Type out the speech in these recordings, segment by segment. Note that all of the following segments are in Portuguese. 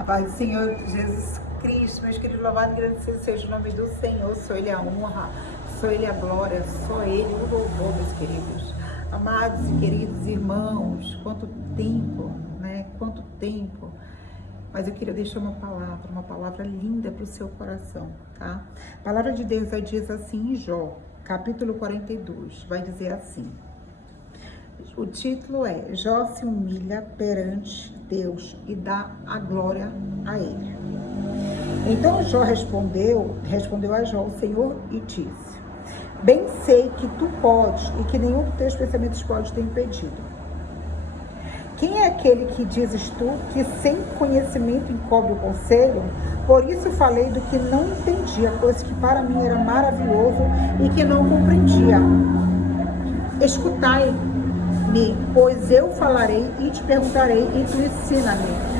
A paz do Senhor Jesus Cristo, meus queridos, louvado e agradecido seja o nome do Senhor. Sou Ele a honra, sou Ele a glória, sou Ele o louvor, meus queridos. Amados e queridos irmãos, quanto tempo, né? Quanto tempo. Mas eu queria deixar uma palavra linda para o seu coração, tá? A palavra de Deus diz assim em Jó, capítulo 42, vai dizer assim. O título é Jó se humilha perante Deus e dá a glória a Ele. Então Jó respondeu a Jó, o Senhor, e disse: bem sei que tu podes e que nenhum dos teus pensamentos pode ter impedido. Quem é aquele que dizes tu que sem conhecimento encobre o conselho? Por isso falei do que não entendia, coisa que para mim era maravilhoso e que não compreendia. Escutai-me, pois eu falarei e te perguntarei e tu ensina-me.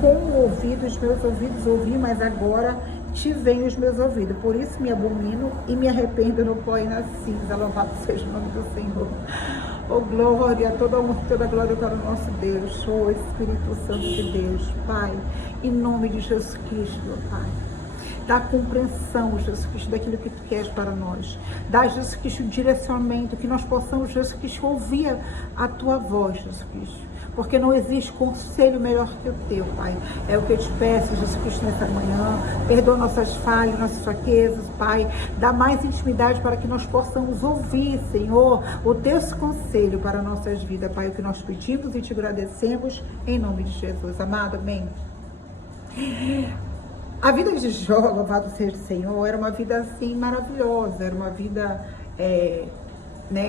Com o ouvido, os meus ouvidos ouvi, mas agora te vêm os meus ouvidos. Por isso me abomino e me arrependo no pó e na cinza. Louvado seja o nome do Senhor. Oh glória, toda honra, toda glória para o nosso Deus. Oh Espírito Santo de Deus, Pai, em nome de Jesus Cristo, Pai. Dá compreensão, Jesus Cristo, daquilo que Tu queres para nós. Dá, Jesus Cristo, direcionamento, que nós possamos, Jesus Cristo, ouvir a Tua voz, Jesus Cristo. Porque não existe conselho melhor que o Teu, Pai. É o que eu te peço, Jesus Cristo, nessa manhã. Perdoa nossas falhas, nossas fraquezas, Pai. Dá mais intimidade para que nós possamos ouvir, Senhor, o Teu conselho para nossas vidas, Pai. O que nós pedimos e Te agradecemos, em nome de Jesus. Amado, amém. A vida de Jó, louvado seja o Senhor, era uma vida assim maravilhosa, era uma vida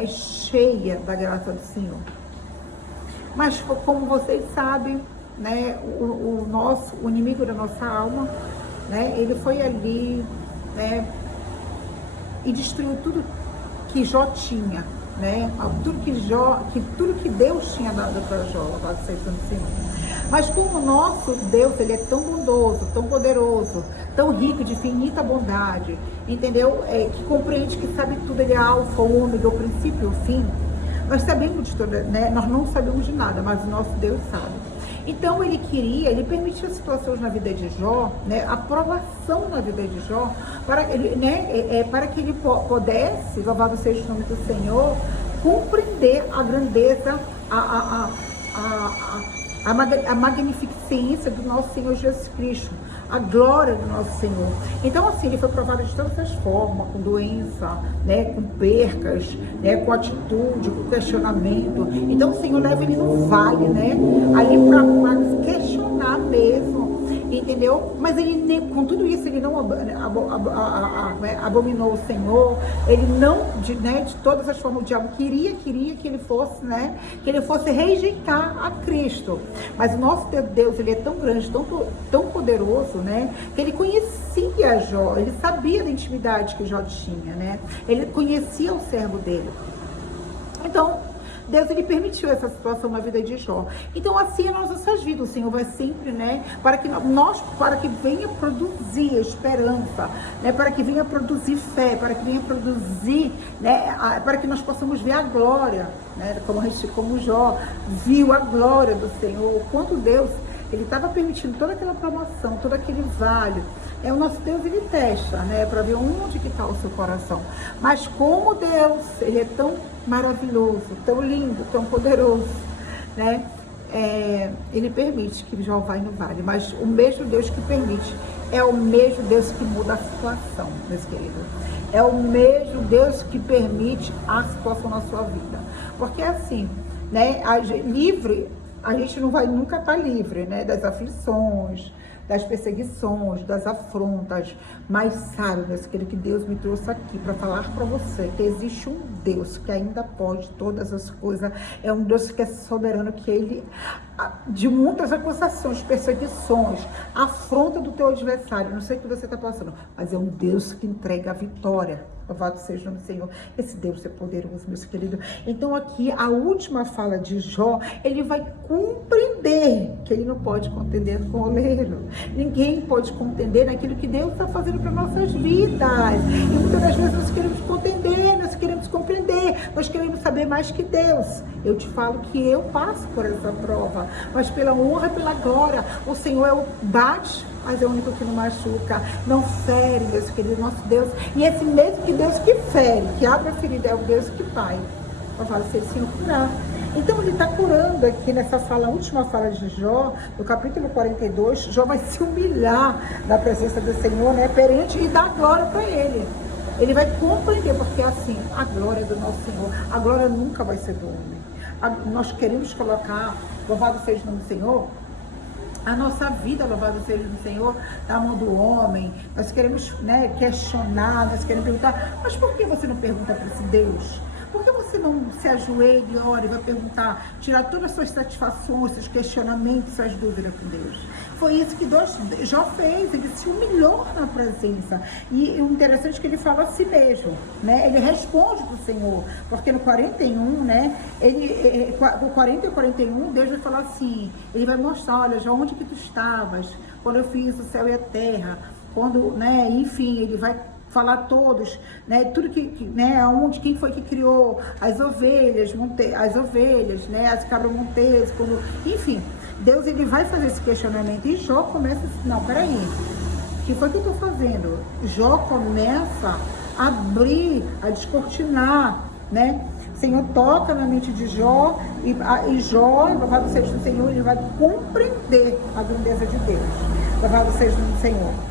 cheia da graça do Senhor. Mas como vocês sabem, né, o inimigo da nossa alma, né, ele foi ali, né, e destruiu tudo que Jó tinha, né, tudo que Deus tinha dado para Jó, louvado seja o Senhor. Mas como o nosso Deus, ele é tão bondoso, tão poderoso, tão rico de infinita bondade, entendeu? Que compreende, que sabe tudo, ele é alfa, o ômega, o princípio e o fim. Nós sabemos de tudo, né? Nós não sabemos de nada, mas o nosso Deus sabe. Então ele permitiu situações na vida de Jó, né? A provação na vida de Jó, para que ele pudesse, louvado seja o nome do Senhor, compreender a grandeza, a magnificência do nosso Senhor Jesus Cristo, a glória do nosso Senhor. Então assim, ele foi provado de todas as formas, com doença, né, com percas, né, com atitude, com questionamento. Então o Senhor leva ele no vale, né, ali para questionar mesmo, entendeu? Mas ele, com tudo isso, ele não abominou o Senhor. Ele não, de todas as formas, o diabo queria que ele fosse, né, que ele fosse rejeitar a Cristo. Mas o nosso Deus, ele é tão grande, tão poderoso, né, que ele conhecia Jó, ele sabia da intimidade que Jó tinha, né, ele conhecia o servo dele. Então Deus, ele permitiu essa situação na vida de Jó. Então, assim é nas nossas vidas. O Senhor vai sempre, né, para que venha produzir esperança, né, para que venha produzir fé, para que venha produzir, né, para que nós possamos ver a glória, né, como Jó viu a glória do Senhor. Quanto Deus, ele estava permitindo toda aquela promoção, todo aquele vale. O nosso Deus, ele testa, né, para ver onde que está o seu coração. Mas como Deus, ele é tão maravilhoso, tão lindo, tão poderoso, né, ele permite que Jó vá no vale. Mas o mesmo Deus que permite é o mesmo Deus que muda a situação, meus queridos. É o mesmo Deus que permite a situação na sua vida. Porque assim, né, a gente não vai nunca estar livre, né, das aflições, das perseguições, das afrontas. Mas sabe, meus queridos, que Deus me trouxe aqui para falar para você que existe um Deus que ainda pode todas as coisas. É um Deus que é soberano, que ele, de muitas acusações, perseguições, afronta do teu adversário. Não sei o que você está passando, mas é um Deus que entrega a vitória. Louvado seja o nome do Senhor. Esse Deus é poderoso, meus queridos. Então aqui, a última fala de Jó, ele vai compreender que ele não pode contender com o oleiro. Ninguém pode contender naquilo que Deus está fazendo para nossas vidas. E muitas das vezes nós queremos contender, nós queremos compreender, nós queremos saber mais que Deus. Eu te falo que eu passo por essa prova, mas pela honra e pela glória, o Senhor é o bate, mas é o único que não machuca, não fere, Deus querido, nosso Deus. E esse mesmo que Deus que fere, que abre a ferida, é o Deus que Pai. Louvado seja o Senhor curar. Então ele está curando aqui nessa fala, a última fala de Jó, no capítulo 42, Jó vai se humilhar na presença do Senhor, né, perante e dar glória para ele. Ele vai compreender, porque assim, a glória do nosso Senhor, a glória nunca vai ser do homem. Nós queremos colocar, louvado seja o nome do Senhor, a nossa vida, louvado seja o Senhor, na mão do homem. Nós queremos, né, questionar, nós queremos perguntar, mas por que você não pergunta para esse Deus? Por que você não se ajoelha e ora e vai perguntar, tirar todas as suas satisfações, seus questionamentos, suas dúvidas com Deus? Foi isso que Jó fez, ele se humilhou na presença. E o interessante é que ele fala a si mesmo, né? Ele responde para o Senhor, porque no 41, né? No 40 e 41, Deus vai falar assim, ele vai mostrar, olha, Jó, onde que tu estavas? Quando eu fiz o céu e a terra, quando, né? Enfim, ele vai falar todos, né, tudo né, aonde, quem foi que criou as ovelhas, né, as cabras montesas, enfim, Deus, ele vai fazer esse questionamento, e Jó começa assim, não, peraí, o que foi que eu estou fazendo? Jó começa a abrir, a descortinar, né, o Senhor toca na mente de Jó, e Jó, louvado seja o Senhor, ele vai compreender a grandeza de Deus, louvado seja o Senhor.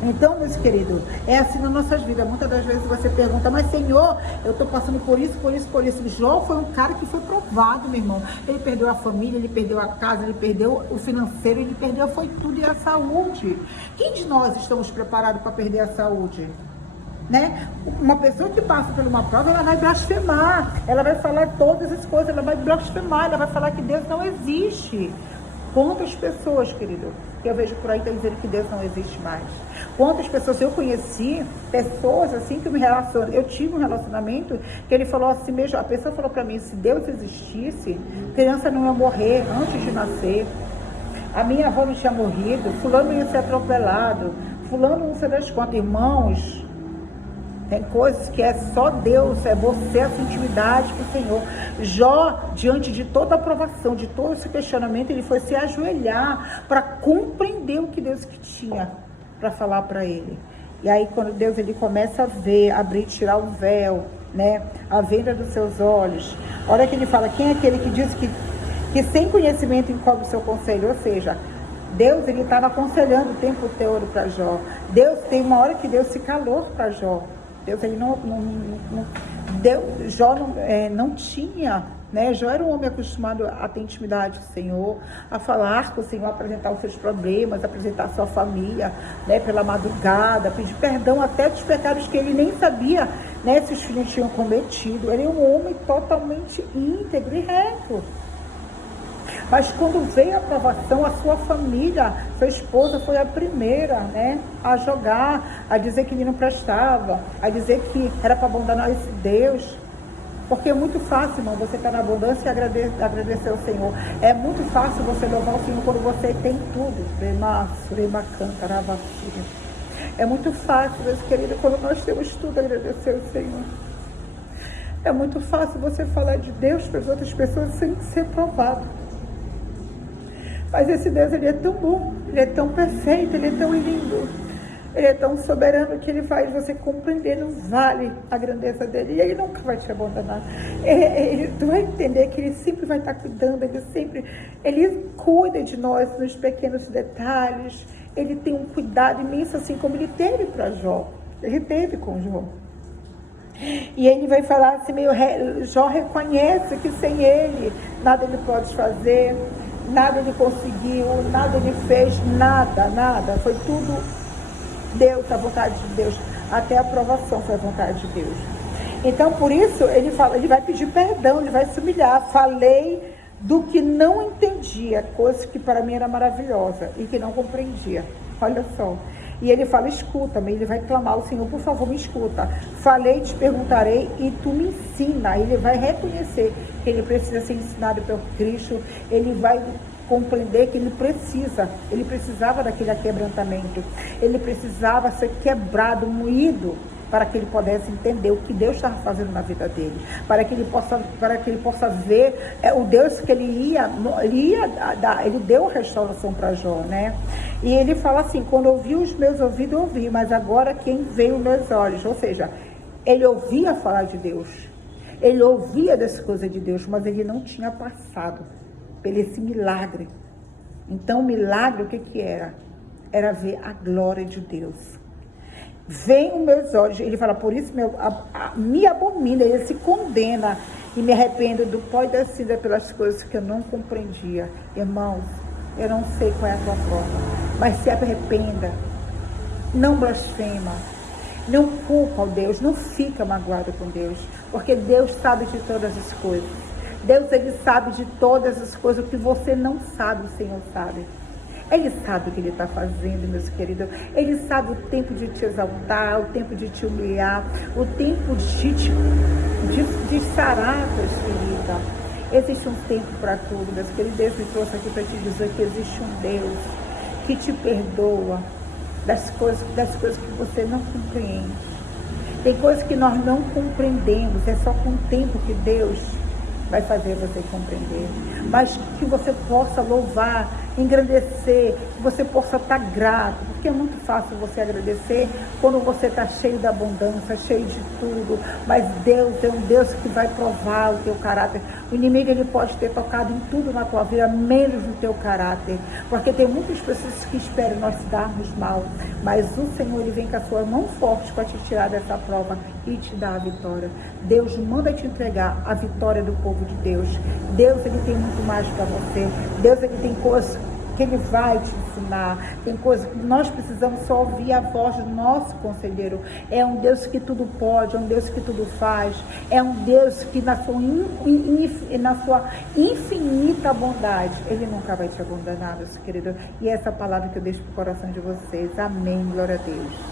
Então, meus queridos, é assim nas nossas vidas. Muitas das vezes você pergunta, mas Senhor, eu estou passando por isso. Jó foi um cara que foi provado, meu irmão. Ele perdeu a família, ele perdeu a casa, ele perdeu o financeiro, ele perdeu, foi tudo, e a saúde. Quem de nós estamos preparados para perder a saúde? Né? Uma pessoa que passa por uma prova, ela vai blasfemar, ela vai falar todas as coisas, ela vai blasfemar, ela vai falar que Deus não existe. Quantas pessoas, querido, que eu vejo por aí, estão dizendo que Deus não existe mais. Quantas pessoas eu conheci, pessoas assim que me relacionam. Eu tive um relacionamento que ele falou assim mesmo, a pessoa falou para mim, se Deus existisse, criança não ia morrer antes de nascer. A minha avó não tinha morrido, fulano ia ser atropelado, fulano não sei das quantas, irmãos. Tem coisas que é só Deus, é você, a sua intimidade com o Senhor. Jó, diante de toda a aprovação, de todo esse questionamento, ele foi se ajoelhar para compreender o que Deus que tinha para falar para ele. E aí, quando Deus ele começa a ver, abrir, tirar o véu, né, a venda dos seus olhos. Olha que ele fala, quem é aquele que diz que sem conhecimento encobre o seu conselho? Ou seja, Deus ele estava aconselhando o tempo todo para Jó. Deus, tem uma hora que Deus se calou para Jó. Deus, ele Jó não tinha, né? Jó era um homem acostumado a ter intimidade com o Senhor, a falar com o Senhor, apresentar os seus problemas, apresentar a sua família, né? Pela madrugada, pedir perdão até dos pecados que ele nem sabia, né? Se os filhos tinham cometido. Ele é um homem totalmente íntegro e reto. Mas quando veio a aprovação, a sua família, sua esposa foi a primeira, né, a jogar, a dizer que ele não prestava, a dizer que era para abandonar esse Deus. Porque é muito fácil, irmão, você estar na abundância e agradecer ao Senhor. É muito fácil você louvar o Senhor quando você tem tudo. É muito fácil, meus queridos, quando nós temos tudo, agradecer ao Senhor. É muito fácil você falar de Deus para as outras pessoas sem ser provado. Mas esse Deus, ele é tão bom, ele é tão perfeito, ele é tão lindo, ele é tão soberano que ele faz você compreender no vale a grandeza dele. E ele nunca vai te abandonar. Tu vai entender que ele sempre vai estar cuidando, ele cuida de nós nos pequenos detalhes. Ele tem um cuidado imenso, assim como ele teve para Jó. Ele teve com Jó. E ele vai falar assim, Jó reconhece que sem ele nada ele pode fazer. Nada ele conseguiu, nada ele fez, nada. Foi tudo Deus, a vontade de Deus. Até a aprovação foi a vontade de Deus. Então, por isso, ele vai pedir perdão, ele vai se humilhar. Falei do que não entendia, coisa que para mim era maravilhosa e que não compreendia. Olha só. E ele fala, escuta-me, ele vai clamar ao Senhor, por favor, me escuta. Falei, te perguntarei e tu me ensina. Ele vai reconhecer que ele precisa ser ensinado pelo Cristo, ele vai compreender que ele precisava daquele quebrantamento, ele precisava ser quebrado, moído, para que ele pudesse entender o que Deus estava fazendo na vida dele, para que ele possa ver o Deus que ele deu restauração para Jó, né? E ele fala assim: quando ouvi os meus ouvidos, ouvi, mas agora quem veio os meus olhos? Ou seja, ele ouvia falar de Deus, ele ouvia das coisas de Deus, mas ele não tinha passado por esse milagre. Então o milagre, o que era? Era ver a glória de Deus. Vem os meus olhos, ele fala, por isso me abomina, ele se condena e me arrependo do pó e da cinza pelas coisas que eu não compreendia. Irmãos, eu não sei qual é a tua prova, mas se arrependa, não blasfema, não culpa o Deus, não fica magoado com Deus, porque Deus sabe de todas as coisas. Deus, ele sabe de todas as coisas, o que você não sabe, o Senhor sabe. Ele sabe o que ele está fazendo, meus queridos. Ele sabe o tempo de te exaltar, o tempo de te humilhar, o tempo de sarar a tua ferida. Existe um tempo para tudo, meus queridos. Deus me trouxe aqui para te dizer que existe um Deus que te perdoa das coisas que você não compreende. Tem coisas que nós não compreendemos, é só com o tempo que Deus vai fazer você compreender. Mas que você possa louvar, engrandecer, que você possa estar grato, porque é muito fácil você agradecer quando você está cheio da abundância, cheio de tudo, mas Deus é um Deus que vai provar o teu caráter. O inimigo, ele pode ter tocado em tudo na tua vida, menos no teu caráter, porque tem muitas pessoas que esperam nós darmos mal, mas o Senhor, ele vem com a sua mão forte para te tirar dessa prova e te dar a vitória. Deus manda te entregar a vitória do povo de Deus. Deus, ele tem muito mais para você. Deus, ele tem coisas que ele vai te ensinar. Tem coisas que nós precisamos só ouvir a voz do nosso conselheiro. É um Deus que tudo pode, é um Deus que tudo faz. É um Deus que na sua infinita bondade, ele nunca vai te abandonar, meus queridos. E essa palavra que eu deixo para o coração de vocês. Amém, glória a Deus.